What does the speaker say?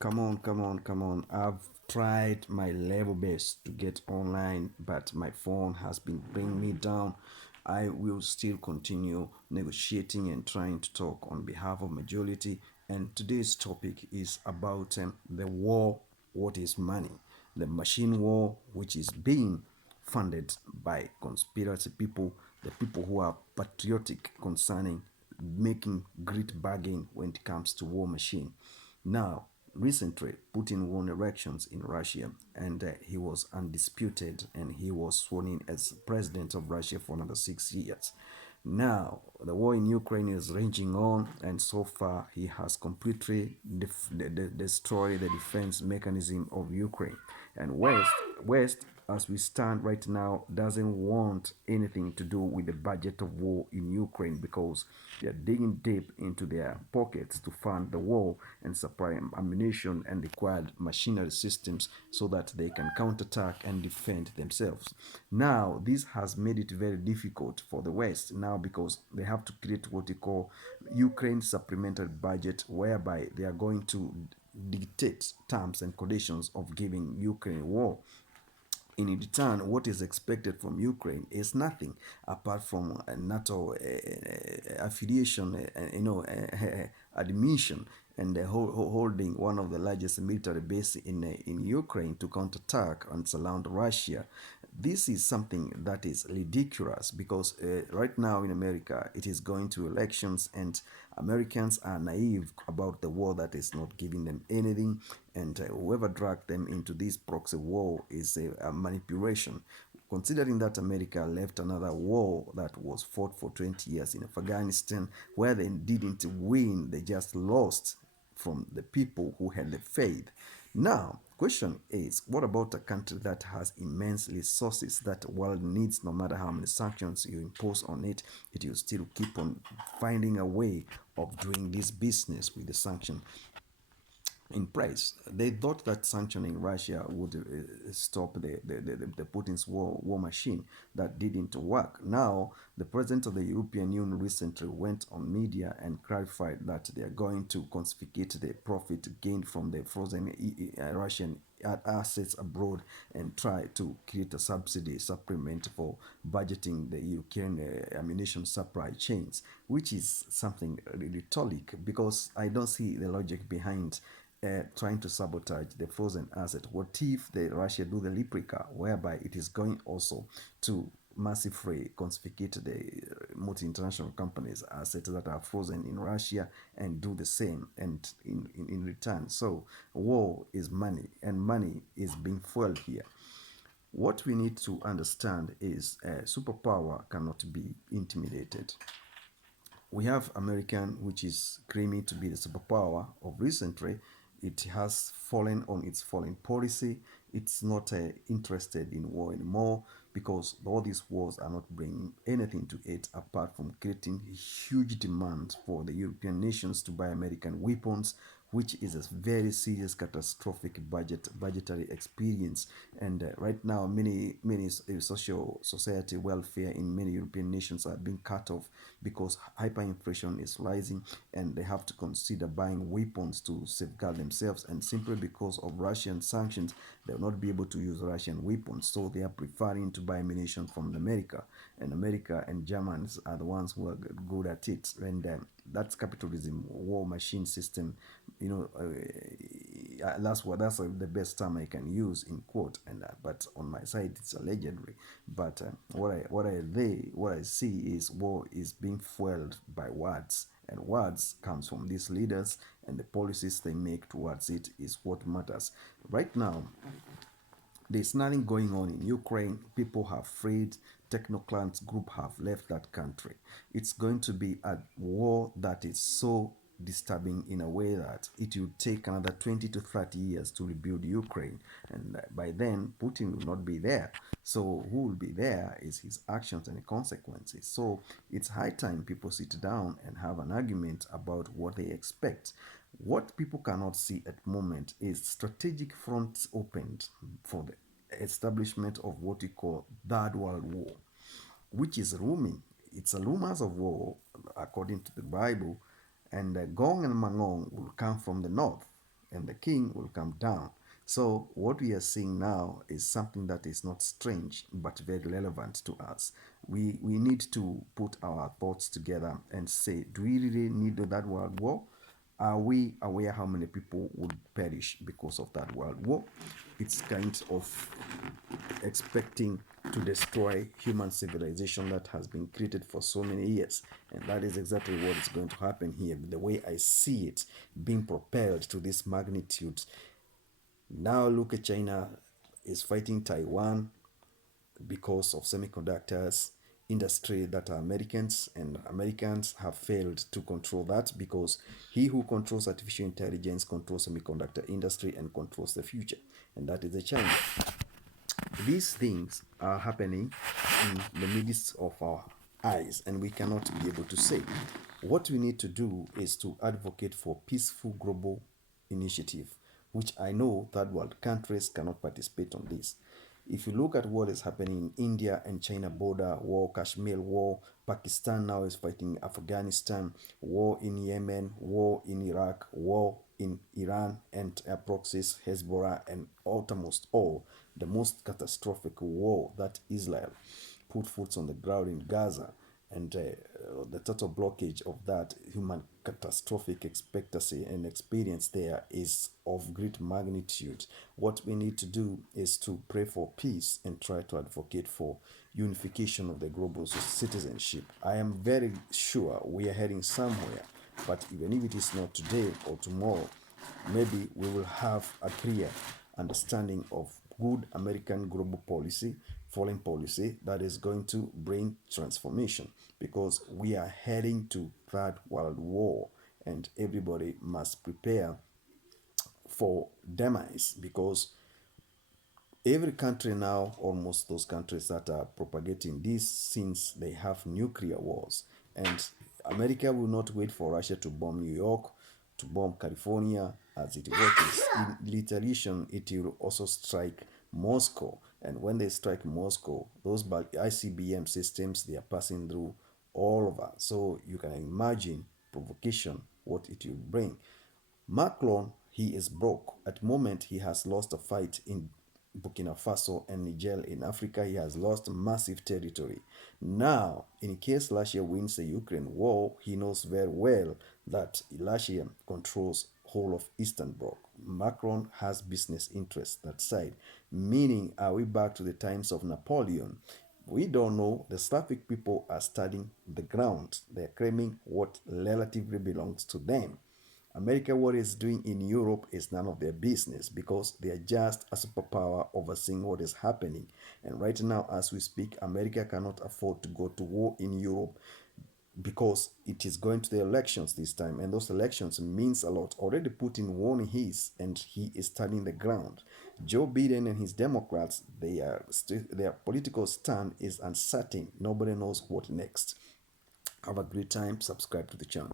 Come on, come on, come on. I've tried my level best to get online, but my phone has been bringing me down. I will still continue negotiating and trying to talk on behalf of majority. And today's topic is about the war. What is money? The machine war, which is being funded by conspiracy people, the people who are patriotic concerning making great bargain when it comes to war machine. Now, recently, Putin won elections in Russia and he was undisputed and he was sworn in as president of Russia for another 6 years. Now, the war in Ukraine is raging on, and so far, he has completely destroyed the defense mechanism of Ukraine. And West, as we stand right now, doesn't want anything to do with the budget of war in Ukraine because they're digging deep into their pockets to fund the war and supply ammunition and required machinery systems so that they can counterattack and defend themselves. Now, this has made it very difficult for the West now because they have to create what they call Ukraine supplementary budget, whereby they are going to dictate terms and conditions of giving Ukraine war. In return, what is expected from Ukraine is nothing apart from NATO affiliation, admission, and holding one of the largest military bases in Ukraine to counterattack and surround Russia. This is something that is ridiculous because right now in America it is going to elections and Americans are naive about the war that is not giving them anything, and whoever dragged them into this proxy war is a manipulation. Considering that America left another war that was fought for 20 years in Afghanistan, where they didn't win, they just lost from the people who had the faith. Now, question is, what about a country that has immense resources that the world needs? No matter how many sanctions you impose on it, it will still keep on finding a way of doing this business with the sanction in place. They thought that sanctioning Russia would stop the Putin's war machine. That didn't work. Now, the president of the European Union recently went on media and clarified that they are going to confiscate the profit gained from the frozen Russian assets abroad and try to create a subsidy supplement for budgeting the Ukraine ammunition supply chains, which is something rhetoric because I don't see the logic behind trying to sabotage the frozen asset. What if the Russia do the replica, whereby it is going also to massively confiscate the multi-international companies' assets that are frozen in Russia and do the same and in return. So war is money and money is being fueled here. What we need to understand is superpower cannot be intimidated. We have American, which is claiming to be the superpower of recently. It has fallen on its foreign policy. It's not interested in war anymore because all these wars are not bringing anything to it apart from creating huge demand for the European nations to buy American weapons, which is a very serious catastrophic budgetary experience. And right now many social society welfare in many European nations are being cut off because hyperinflation is rising and they have to consider buying weapons to safeguard themselves, and simply because of Russian sanctions they will not be able to use Russian weapons, so they are preferring to buy ammunition from America, and America and Germans are the ones who are good at it. And that's capitalism war machine system, that's the best term I can use in quote, and but on my side it's allegedly. But what I see is war is being fueled by words, and words comes from these leaders, and the policies they make towards it is what matters. Right now there's nothing going on in Ukraine. People have freed. Technocrats group have left that country. It's going to be a war that is so disturbing in a way that it will take another 20 to 30 years to rebuild Ukraine. And by then, Putin will not be there. So who will be there is his actions and the consequences. So it's high time people sit down and have an argument about what they expect. What people cannot see at the moment is strategic fronts opened for the establishment of what we call Third World War, which is looming. It's a rumors of war, according to the Bible, and Gog and Magog will come from the north. and the king will come down. So, what we are seeing now is something that is not strange but very relevant to us. We need to put our thoughts together and say, do we really need that world war? Are we aware how many people would perish because of that world war? It's kind of expecting to destroy human civilization that has been created for so many years. And that is exactly what is going to happen here. The way I see it being propelled to this magnitude. Now look at China is fighting Taiwan because of semiconductors industry that are Americans, and Americans have failed to control that because he who controls artificial intelligence controls semiconductor industry and controls the future, and that is the China. These things are happening in the midst of our eyes, and we cannot be able to say. What we need to do is to advocate for peaceful global initiative, which I know third world countries cannot participate on this. If you look at what is happening in India and China border, war, Kashmir war, Pakistan now is fighting Afghanistan, war in Yemen, war in Iraq, war in Iran and proxies, Hezbollah, and uttermost all, the most catastrophic war that Israel put foot on the ground in Gaza, and the total blockage of that human catastrophic expectancy and experience there is of great magnitude. What we need to do is to pray for peace and try to advocate for unification of the global citizenship. I am very sure we are heading somewhere, but even if it is not today or tomorrow, maybe we will have a clear understanding of good American global policy, foreign policy that is going to bring transformation, because we are heading to third world war and everybody must prepare for demise, because every country now, almost those countries that are propagating this, since they have nuclear wars, and America will not wait for Russia to bomb New York, to bomb California as it works. In retaliation, it will also strike Moscow, and when they strike Moscow, those ICBM systems, they are passing through all over. So you can imagine provocation what it will bring. Macron, he is broke. At the moment, he has lost a fight in Burkina Faso and Niger in Africa. He has lost massive territory. Now, in case Russia wins the Ukraine war, he knows very well that Russia controls whole of Eastern Bloc. Macron has business interests that side. Meaning, are we back to the times of Napoleon? We don't know. The Slavic people are studying the ground. They're claiming what relatively belongs to them. America, what it's doing in Europe is none of their business, because they are just a superpower overseeing what is happening. And right now, as we speak, America cannot afford to go to war in Europe, because it is going to the elections this time, and those elections means a lot. Already Putin won his, and he is standing the ground. Joe Biden and his Democrats, their political stand is uncertain. Nobody knows what next. Have a great time. Subscribe to the channel.